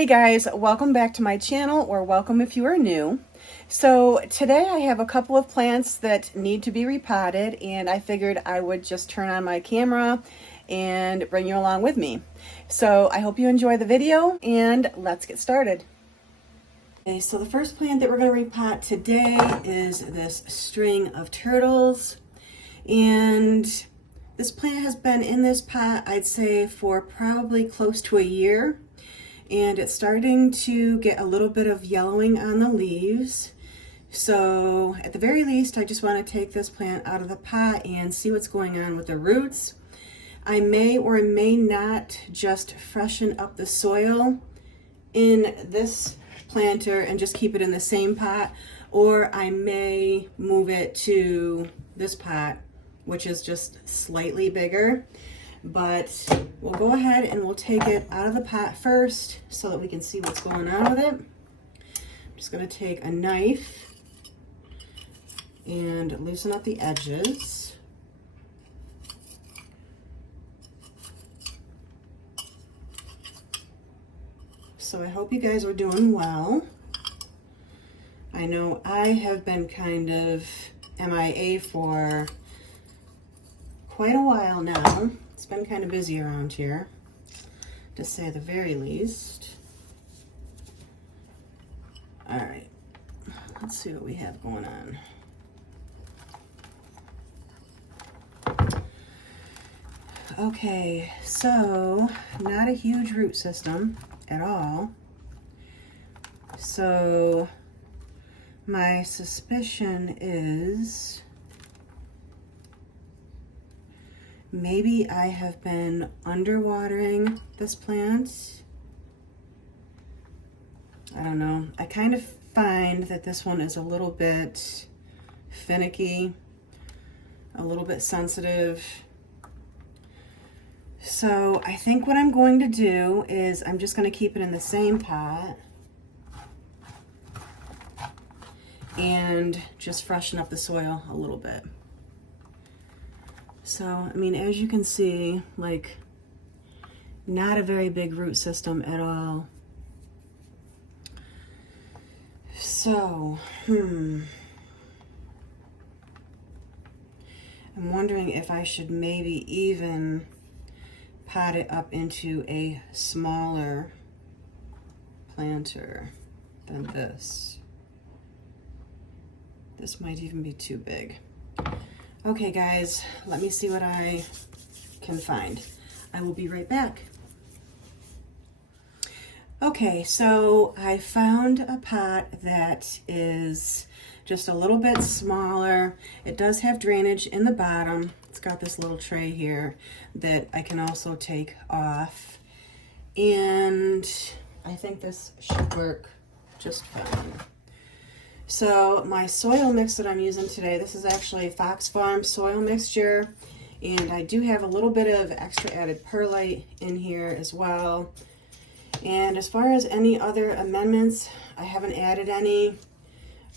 Hey guys, welcome back to my channel, or welcome if you are new. So today I have a couple of plants that need to be repotted, and I figured I would just turn on my camera and bring you along with me. So I hope you enjoy the video, and let's get started. Okay, so the first plant that we're going to repot today is this string of turtles, and this plant has been in this pot, I'd say, for probably close to a year. And it's starting to get a little bit of yellowing on the leaves. So at the very least, I just want to take this plant out of the pot and see what's going on with the roots. I may or may not just freshen up the soil in this planter and just keep it in the same pot, or I may move it to this pot, which is just slightly bigger. But we'll go ahead and we'll take it out of the pot first so that we can see what's going on with it. I'm just going to take a knife and loosen up the edges. So I hope you guys are doing well. I know I have been kind of MIA for quite a while now. It's been kind of busy around here, to say the very least. All right, let's see what we have going on. Okay, so not a huge root system at all. So my suspicion is maybe I have been underwatering this plant. I don't know. I kind of find that this one is a little bit finicky, a little bit sensitive. So I think what I'm going to do is I'm just going to keep it in the same pot and just freshen up the soil a little bit. So, I mean, as you can see, like, not a very big root system at all. So, I'm wondering if I should maybe even pot it up into a smaller planter than this. This might even be too big. Okay guys, let me see what I can find. I will be right back. Okay, so I found a pot that is just a little bit smaller. It does have drainage in the bottom. It's got this little tray here that I can also take off. And I think this should work just fine. So my soil mix that I'm using today, this is actually Fox Farm soil mixture, and I do have a little bit of extra added perlite in here as well. And as far as any other amendments, I haven't added any.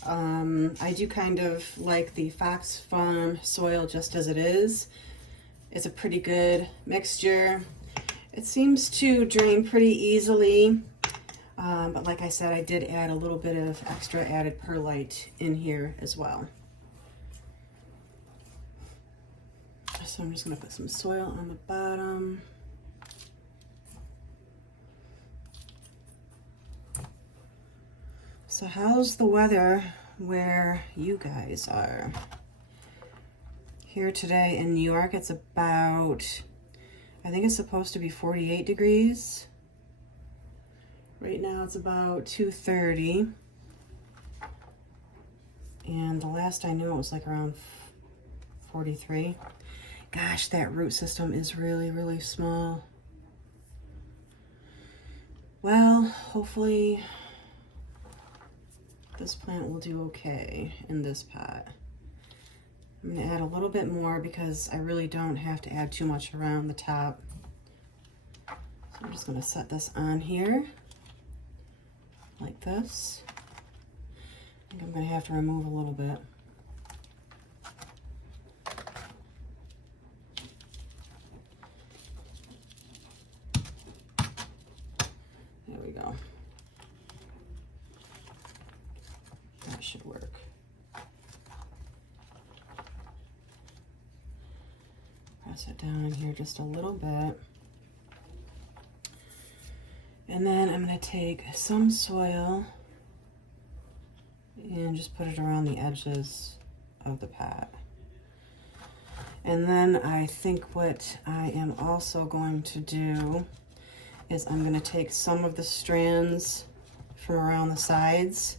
I do kind of like the Fox Farm soil just as it is. It's a pretty good mixture. It seems to drain pretty easily. But like I said, I did add a little bit of extra added perlite in here as well. So I'm just going to put some soil on the bottom. So how's the weather where you guys are? Here today in New York, it's about, I think it's supposed to be 48 degrees. Right now it's about 2:30, and the last I knew it was like around 43. Gosh, that root system is really, really small. Well, hopefully this plant will do okay in this pot. I'm going to add a little bit more because I really don't have to add too much around the top. So I'm just going to set this on here. Like this. I think I'm going to have to remove a little bit. There we go. press it down in here just a little bit. And then I'm going to take some soil and just put it around the edges of the pot. And then I think what I am also going to do is I'm going to take some of the strands from around the sides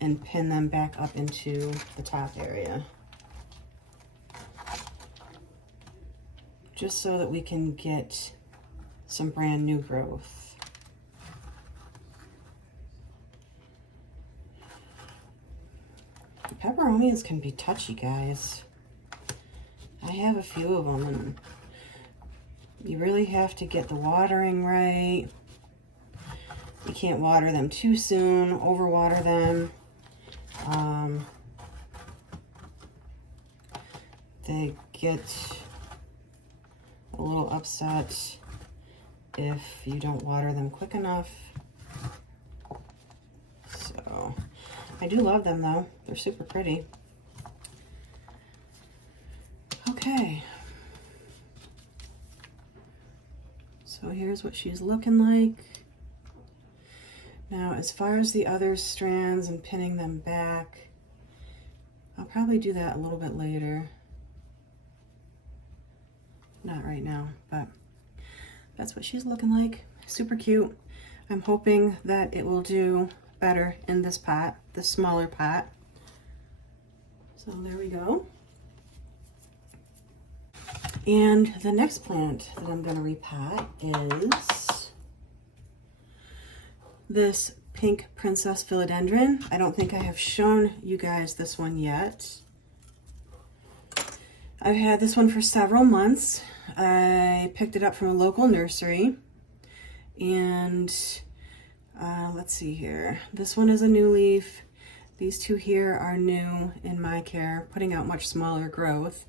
and pin them back up into the top area. Just so that we can get some brand new growth. Peperonias can be touchy, guys. I have a few of them, and you really have to get the watering right. You can't water them too soon, overwater them. They get a little upset if you don't water them quick enough. So, I do love them though. They're super pretty. Okay. So here's what she's looking like. Now, as far as the other strands and pinning them back, I'll probably do that a little bit later. Not right now, but that's what she's looking like. Super cute. I'm hoping that it will do better in this pot, the smaller pot. So there we go. And the next plant that I'm going to repot is this pink Princess Philodendron. I don't think I have shown you guys this one yet. I've had this one for several months. I picked it up from a local nursery, and let's see here. This one is a new leaf. These two here are new in my care, putting out much smaller growth.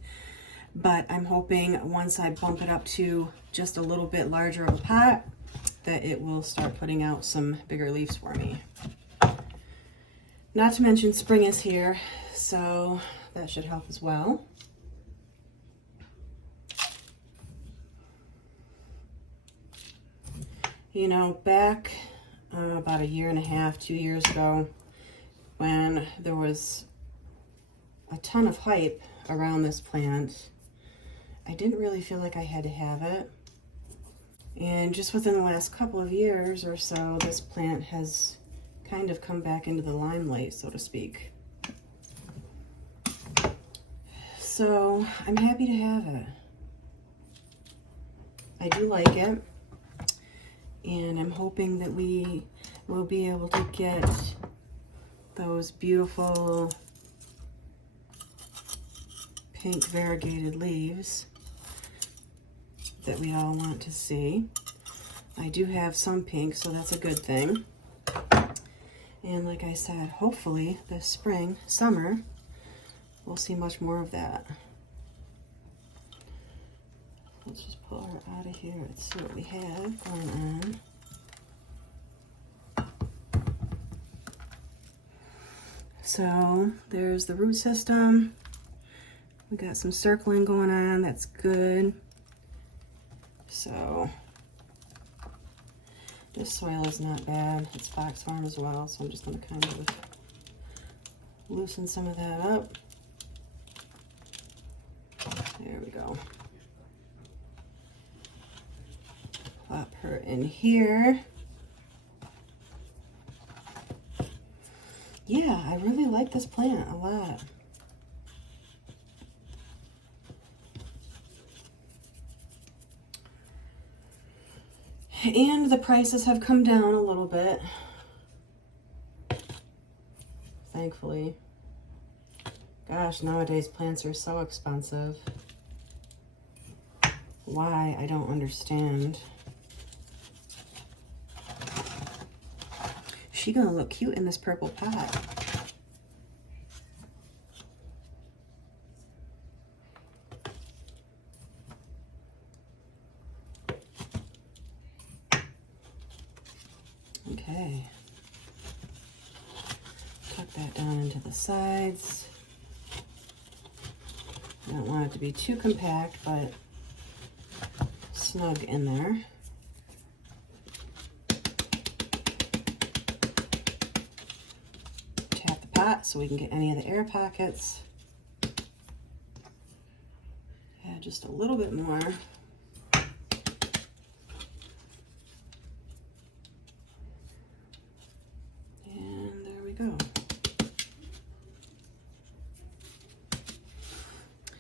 But I'm hoping once I bump it up to just a little bit larger of a pot, that it will start putting out some bigger leaves for me. Not to mention spring is here, so that should help as well. You know, back about a year and a half, 2 years ago, when there was a ton of hype around this plant, I didn't really feel like I had to have it. And just within the last couple of years or so, this plant has kind of come back into the limelight, so to speak. So I'm happy to have it. I do like it. And I'm hoping that we will be able to get those beautiful pink variegated leaves that we all want to see. I do have some pink, so that's a good thing. And like I said, hopefully this spring, summer, we'll see much more of that. Let's just pull her out of here. Let's see what we have going on. So there's the root system. We got some circling going on. That's good. So this soil is not bad. It's foxhorn as well, so I'm just going to kind of loosen some of that up. There we go. Plop her in here. Yeah, I really like this plant a lot. And the prices have come down a little bit, thankfully. Gosh, nowadays plants are so expensive. Why? I don't understand. She's gonna look cute in this purple pot. Okay. Tuck that down into the sides. I don't want it to be too compact, but snug in there. Tap the pot so we can get any of the air pockets. Add just a little bit more. And there we go.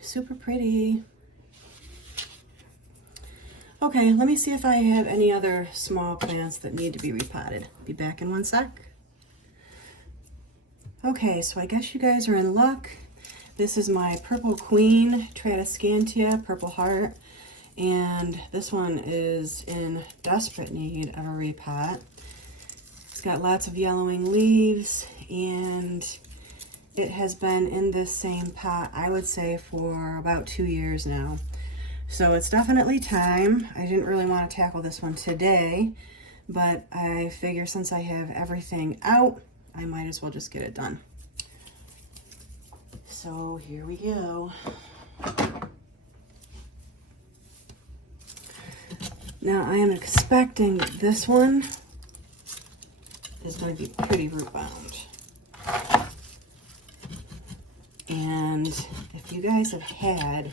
Super pretty. Okay, let me see if I have any other small plants that need to be repotted. Be back in one sec. Okay, so I guess you guys are in luck. This is my Purple Queen, Tradiscantia, Purple Heart, and this one is in desperate need of a repot. It's got lots of yellowing leaves, and it has been in this same pot, I would say, for about 2 years now. So it's definitely time. I didn't really want to tackle this one today, but I figure since I have everything out, I might as well just get it done. So here we go. Now I am expecting that this one is going to be pretty root bound. And if you guys have had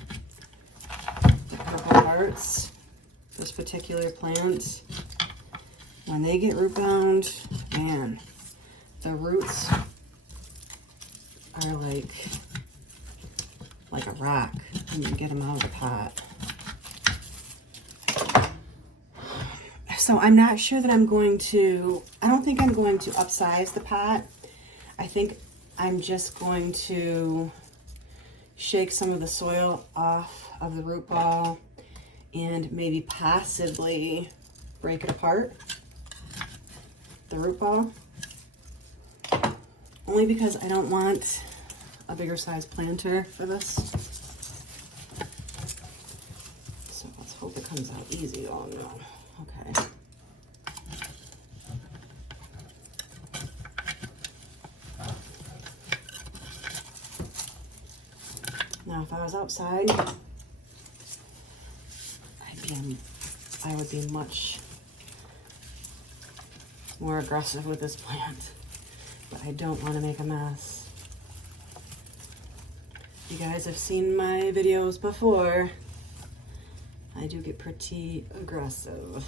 the Purple Hearts, this particular plant, when they get root bound, man, the roots are like a rock when you get them out of the pot. So I'm not sure that I don't think I'm going to upsize the pot. I think I'm just going to shake some of the soil off of the root ball and maybe possibly break it apart, the root ball. Only because I don't want a bigger size planter for this. So let's hope it comes out easy. Oh no. Okay. Now if I was outside, I would be much more aggressive with this plant. But I don't want to make a mess. You guys have seen my videos before. I do get pretty aggressive.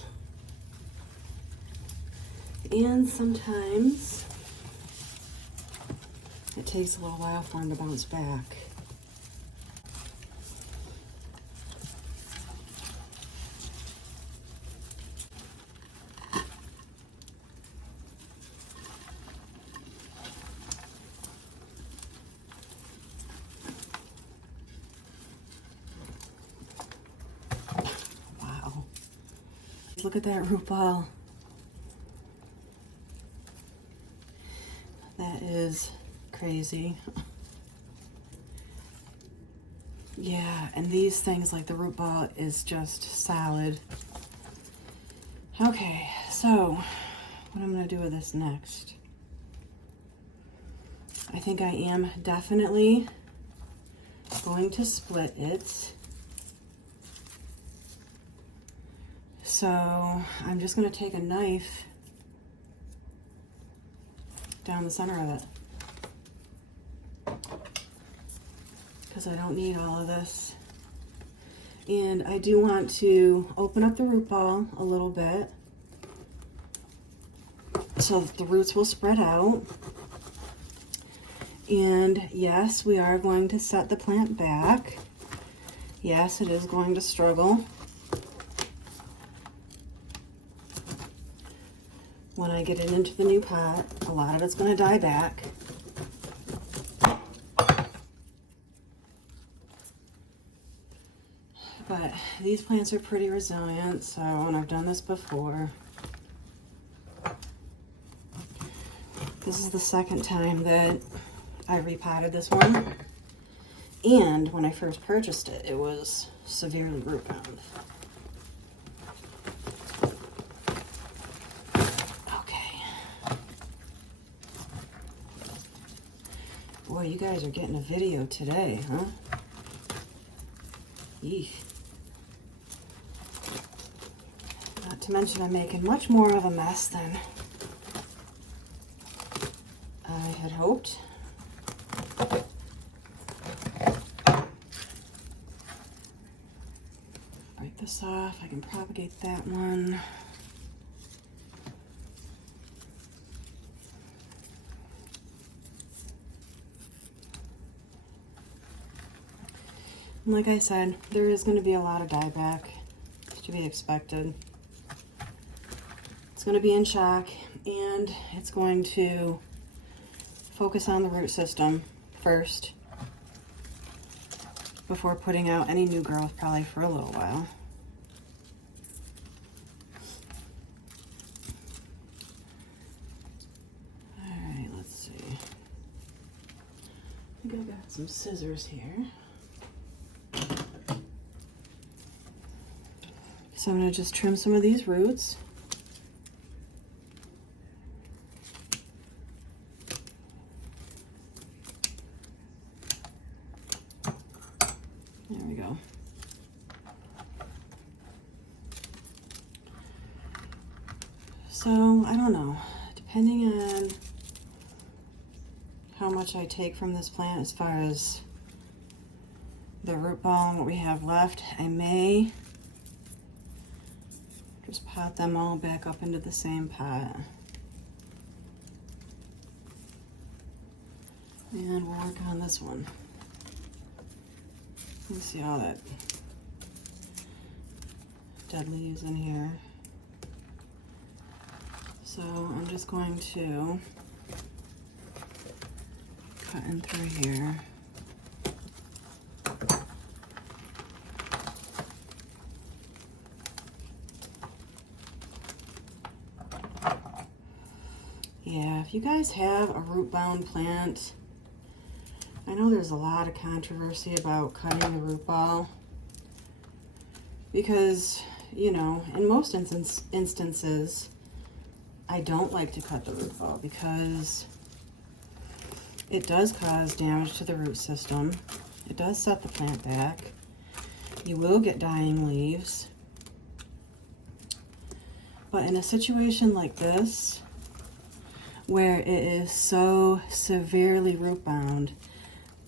And sometimes it takes a little while for them to bounce back. Look at that root ball. That is crazy. Yeah, and these things, like the root ball, is just solid. Okay, so what I'm gonna do with this next. I think I am definitely going to split it. So I'm just going to take a knife down the center of it because I don't need all of this. And I do want to open up the root ball a little bit so that the roots will spread out. And yes, we are going to set the plant back. Yes, it is going to struggle. When I get it into the new pot, a lot of it's going to die back. But these plants are pretty resilient, so, and I've done this before. This is the second time that I repotted this one. And when I first purchased it, it was severely root bound. Boy, you guys are getting a video today, huh? Eesh. to mention I'm making much more of a mess than I had hoped. Break this off. I can propagate that one. And like I said, there is going to be a lot of dieback to be expected. It's going to be in shock, and it's going to focus on the root system first before putting out any new growth, probably for a little while. All right, let's see. I think I got some scissors here. So I'm going to just trim some of these roots. There we go. So, I don't know. Depending on how much I take from this plant as far as the root ball and what we have left, I may just pot them all back up into the same pot. And we'll work on this one. Let's see all that dead leaves in here. So I'm just going to cut in through here. Yeah, if you guys have a root-bound plant, I know there's a lot of controversy about cutting the root ball because, you know, in most instances, I don't like to cut the root ball because it does cause damage to the root system. It does set the plant back. You will get dying leaves. But in a situation like this, where it is so severely root bound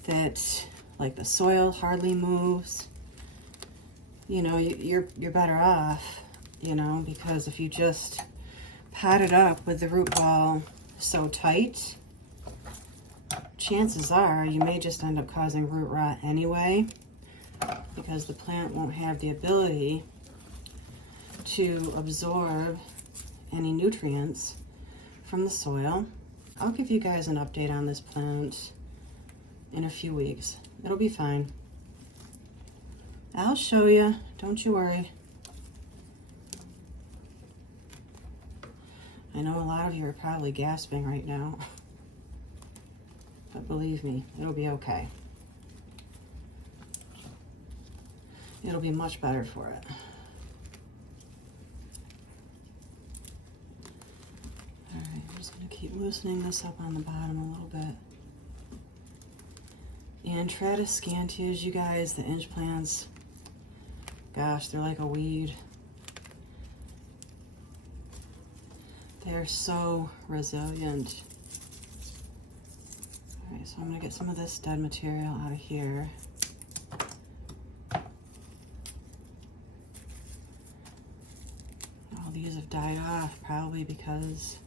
that like the soil hardly moves, you know, you're better off, you know, because if you just pot it up with the root ball so tight, chances are you may just end up causing root rot anyway, because the plant won't have the ability to absorb any nutrients from the soil. I'll give you guys an update on this plant in a few weeks. It'll be fine. I'll show you, don't you worry. I know a lot of you are probably gasping right now, but believe me, it'll be okay. It'll be much better for it. Alright, I'm just going to keep loosening this up on the bottom a little bit. And Tradiscantias, you guys, the inch plants, gosh, they're like a weed. They're so resilient. Alright, so I'm going to get some of this dead material out of here. All these have died off, probably because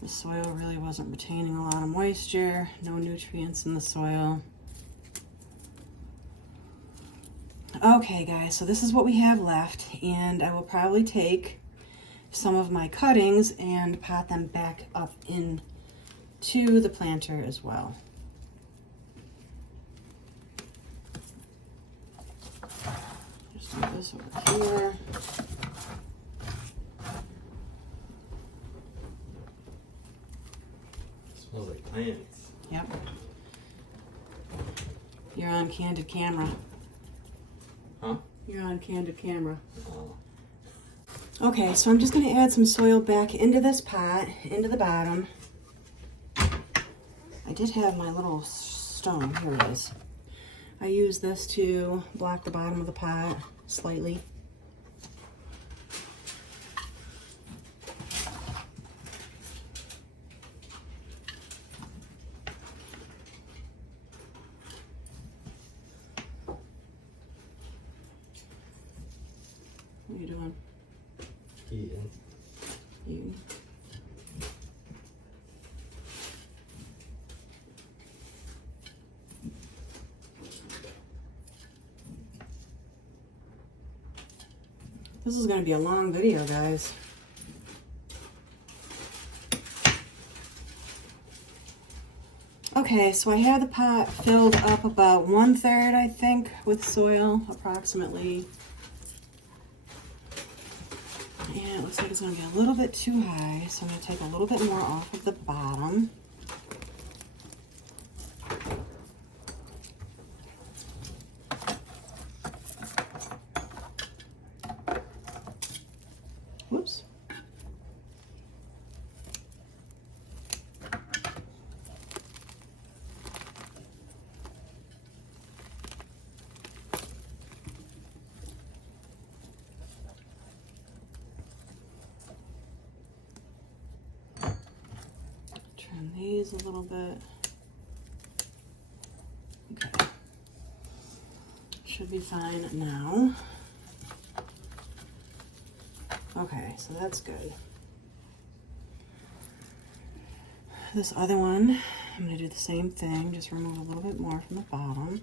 the soil really wasn't retaining a lot of moisture, no nutrients in the soil. Okay guys, so this is what we have left, and I will probably take some of my cuttings and pot them back up into the planter as well. Just move this over here. Smells like plants. Yep. You're on candid camera. Huh? You're on candid camera. Oh. Okay, so I'm just going to add some soil back into this pot, into the bottom. I did have my little stone. Here it is. I use this to block the bottom of the pot slightly. What are you doing? Eating. Eating. This is going to be a long video, guys. Okay, so I have the pot filled up about 1/3, I think, with soil, approximately. And it looks like it's going to be a little bit too high, so I'm going to take a little bit more off of the bottom. Whoops. Turn these a little bit. Okay. Should be fine now. Okay, so that's good. This other one, I'm going to do the same thing, just remove a little bit more from the bottom.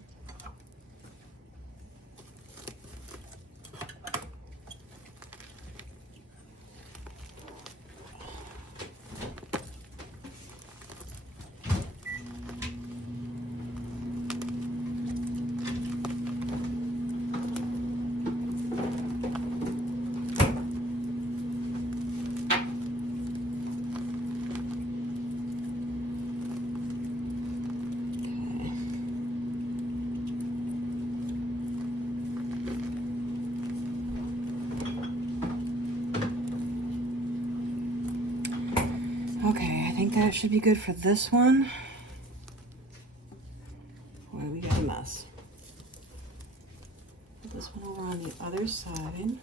Okay, I think that should be good for this one. Boy, we got a mess. Put this one over on the other side.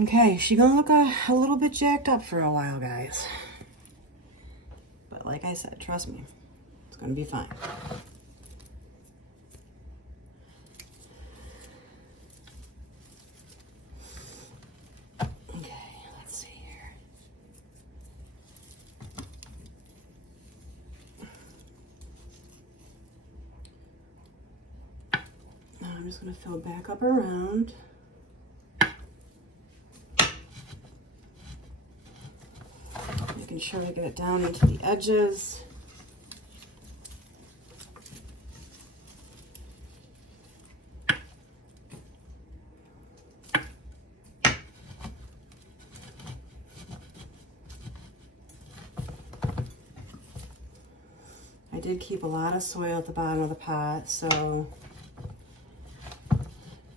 Okay, she's gonna look a little bit jacked up for a while, guys. But like I said, trust me, it's gonna be fine. I'm just going to fill back up around. Making sure I get it down into the edges. I did keep a lot of soil at the bottom of the pot, so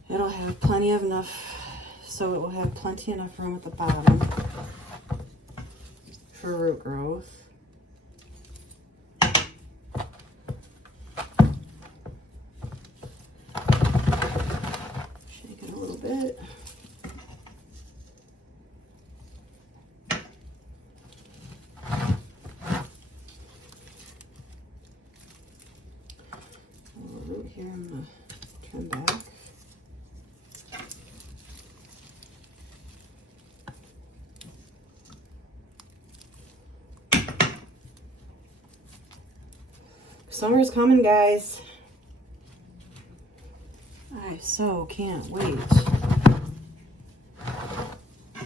it'll have plenty of enough, so it will have plenty enough room at the bottom for root growth. Shake it a little bit. Root here, I'm going to turn back. Summer's coming, guys. I so can't wait. I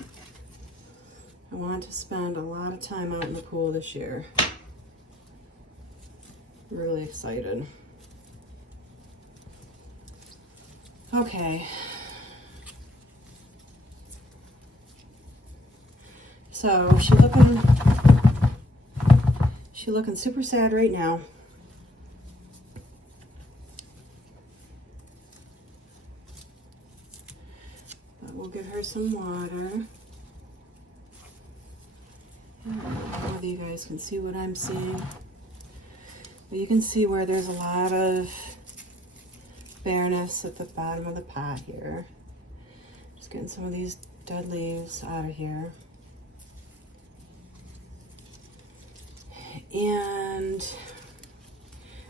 want to spend a lot of time out in the pool this year. Really excited. Okay. So she's looking super sad right now. But we'll give her some water. I don't know whether you guys can see what I'm seeing. But you can see where there's a lot of bareness at the bottom of the pot here. Just getting some of these dead leaves out of here. And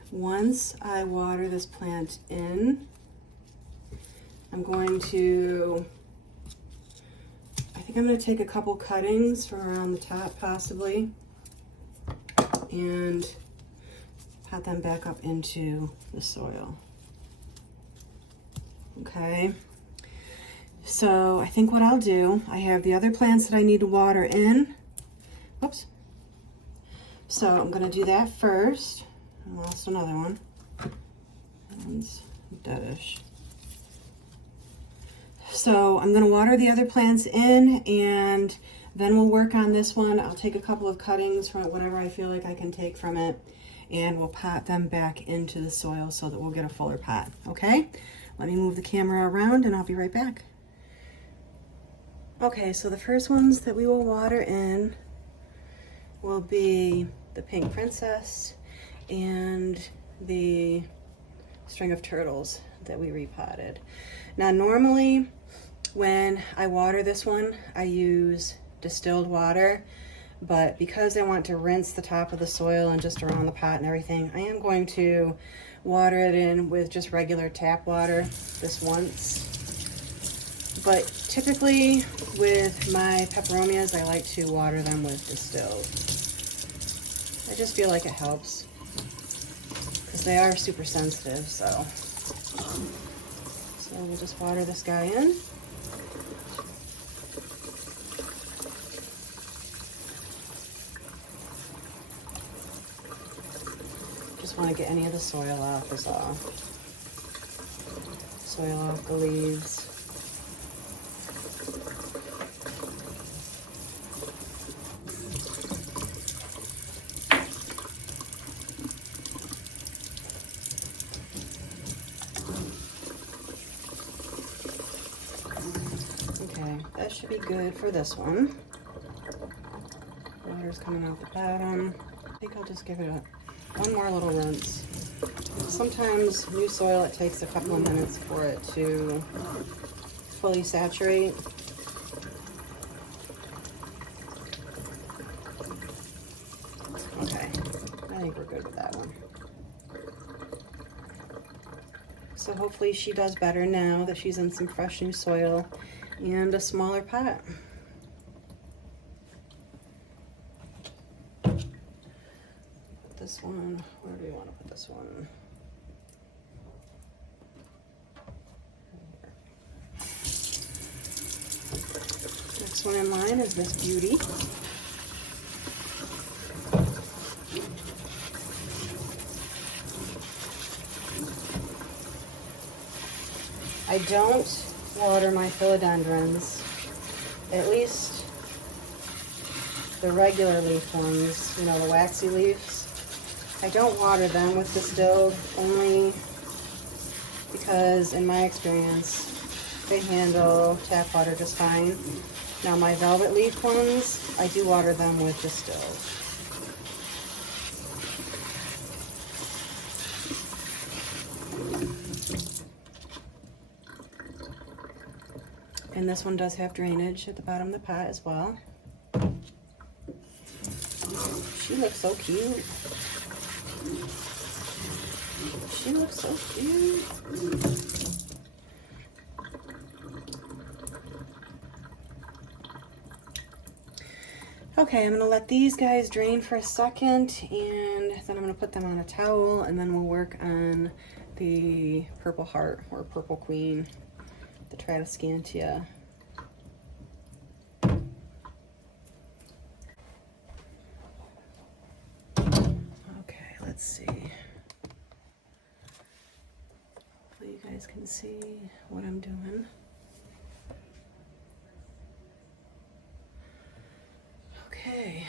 once I water this plant in, I'm going to take a couple cuttings from around the top possibly and pat them back up into the soil. Okay, so I think what I'll do, I have the other plants that I need to water in. Whoops. So I'm gonna do that first. I lost another one. That one's deadish. So I'm gonna water the other plants in, and then we'll work on this one. I'll take a couple of cuttings from whatever I feel like I can take from it, and we'll pot them back into the soil so that we'll get a fuller pot, okay? Let me move the camera around and I'll be right back. Okay, so the first ones that we will water in will be the pink princess and the string of turtles that we repotted. Now normally when I water this one, I use distilled water, but because I want to rinse the top of the soil and just around the pot and everything, I am going to water it in with just regular tap water this once. But typically with my peperomias, I like to water them with distilled. I just feel like it helps because they are super sensitive, so we'll just water this guy in. Just want to get any of the soil off is all. Soil off the leaves. Okay, that should be good for this one. Water's coming out the bottom. I think I'll just give it one more little rinse. Sometimes new soil, it takes a couple of minutes for it to fully saturate. Okay, I think we're good with that one. So hopefully she does better now that she's in some fresh new soil and a smaller pot. Put this one, where do we want to put this one? Next one in line is this beauty. I don't water my philodendrons, at least the regular leaf ones, you know, the waxy leaves. I don't water them with distilled, only because in my experience they handle tap water just fine. Now my velvet leaf ones, I do water them with distilled. And this one does have drainage at the bottom of the pot as well. She looks so cute. She looks so cute. Okay, I'm gonna let these guys drain for a second, and then I'm gonna put them on a towel, and then we'll work on the purple heart or purple queen, the Tradiscantia. Okay, let's see. Hopefully you guys can see what I'm doing. Okay.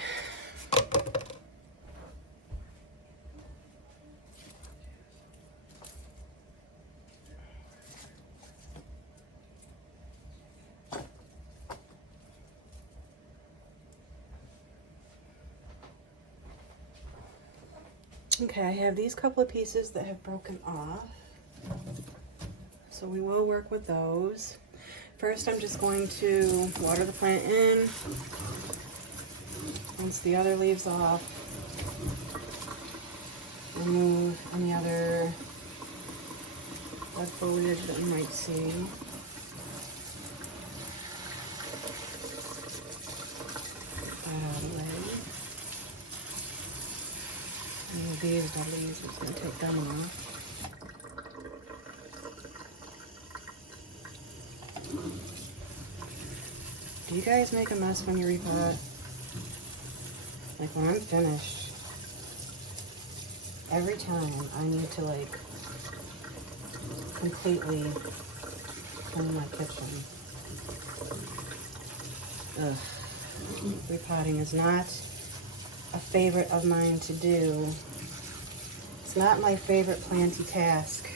Okay, I have these couple of pieces that have broken off, so we will work with those. First, I'm just going to water the plant in, rinse the other leaves off, remove any other dead foliage that you might see. Get that out of the way. Any of these dead leaves, we're just going to take them off. Do you guys make a mess when you repot? Like when I'm finished, every time I need to like completely clean my kitchen. Ugh. Repotting is not a favorite of mine to do. It's not my favorite planty task.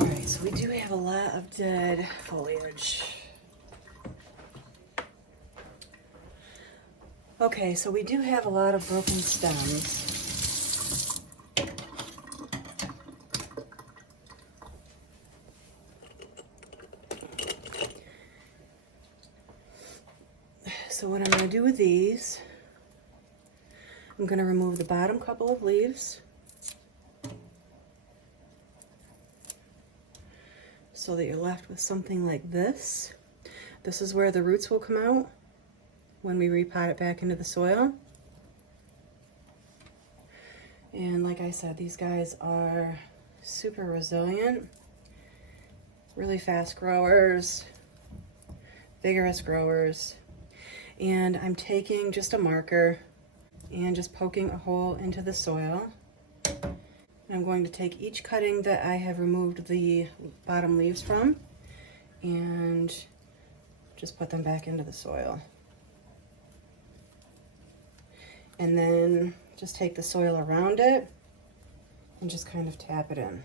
Alright, so we do have a lot of dead foliage. Okay, so we do have a lot of broken stems. So what I'm going to do with these, I'm going to remove the bottom couple of leaves so that you're left with something like this. This is where the roots will come out when we repot it back into the soil. And like I said, these guys are super resilient, really fast growers, vigorous growers. And I'm taking just a marker and just poking a hole into the soil. And I'm going to take each cutting that I have removed the bottom leaves from and just put them back into the soil. And then just take the soil around it and just kind of tap it in.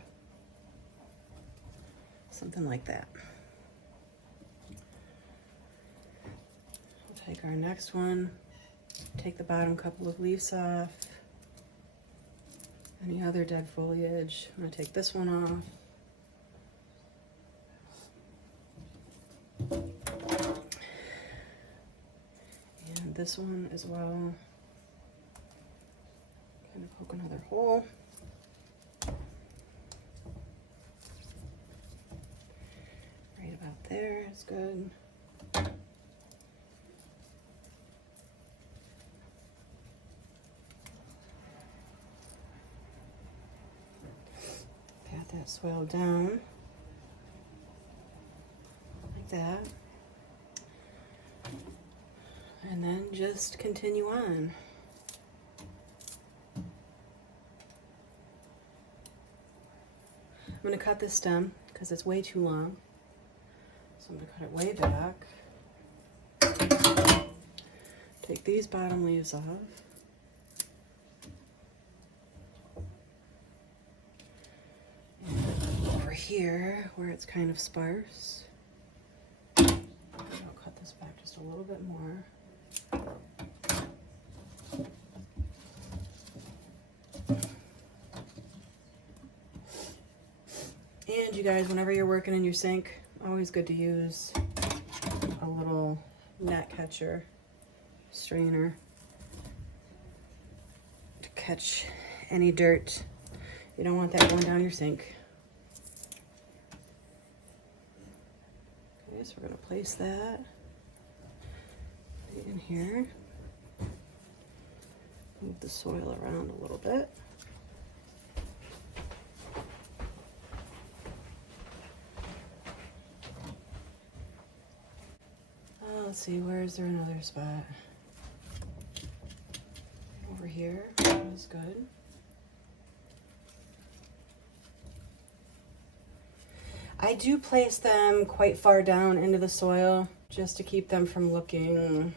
Something like that. We'll take our next one, take the bottom couple of leaves off. Any other dead foliage. I'm gonna take this one off. And this one as well. Kind of poke another hole. Right about there is good. Pat that soil down like that. And then just continue on. I'm going to cut this stem because it's way too long. So I'm going to cut it way back. Take these bottom leaves off. And over here where it's kind of sparse, I'll cut this back just a little bit more. And you guys, whenever you're working in your sink, always good to use a little gnat catcher strainer to catch any dirt. You don't want that going down your sink. Okay, so we're going to place that in here. Move the soil around a little bit. Let's see, where is there another spot? Over here, that was good. I do place them quite far down into the soil just to keep them from looking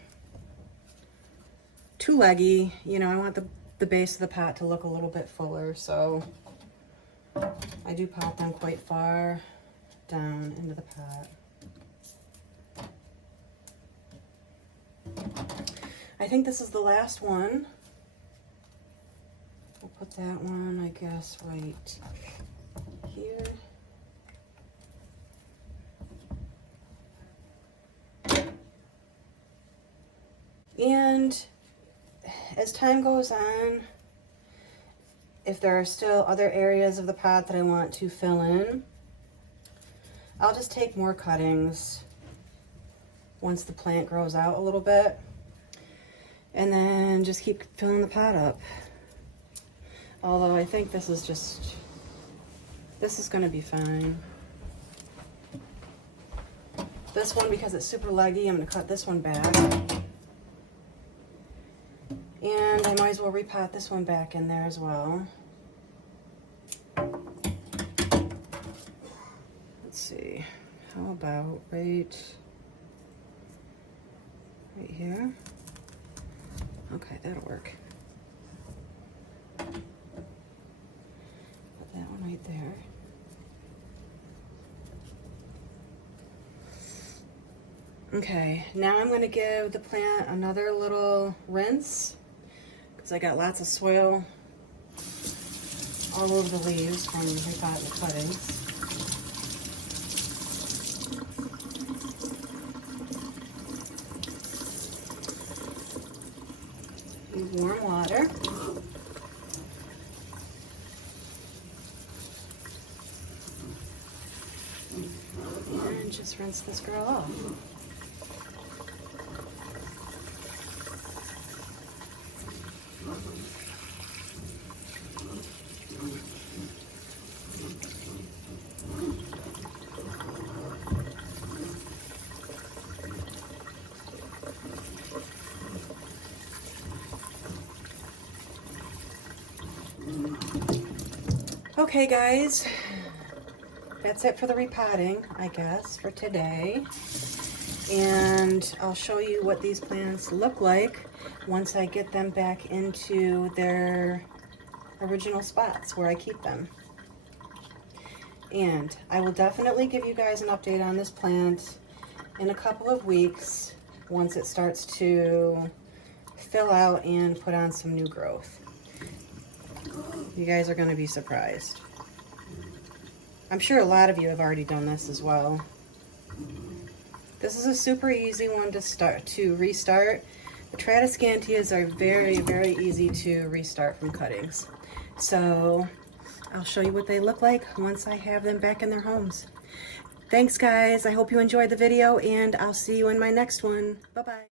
too leggy. You know, I want the base of the pot to look a little bit fuller, so I do pot them quite far down into the pot. I think this is the last one. We'll put that one, I guess, right here. And as time goes on, if there are still other areas of the pot that I want to fill in, I'll just take more cuttings once the plant grows out a little bit, and then just keep filling the pot up. Although I think this is going to be fine. This one, because it's super leggy, I'm going to cut this one back. And I might as well repot this one back in there as well. Let's see, how about right here? Okay, that'll work. Put that one right there. Okay, now I'm going to give the plant another little rinse because I got lots of soil all over the leaves from repotting the cuttings. Use warm water. And just rinse this girl off. Okay guys, that's it for the repotting, I guess, for today. And I'll show you what these plants look like once I get them back into their original spots where I keep them. And I will definitely give you guys an update on this plant in a couple of weeks once it starts to fill out and put on some new growth. You guys are going to be surprised. I'm sure a lot of you have already done this as well. This is a super easy one to restart. The Tradiscantias are very, very easy to restart from cuttings. So I'll show you what they look like once I have them back in their homes. Thanks guys, I hope you enjoyed the video, and I'll see you in my next one. Bye-bye.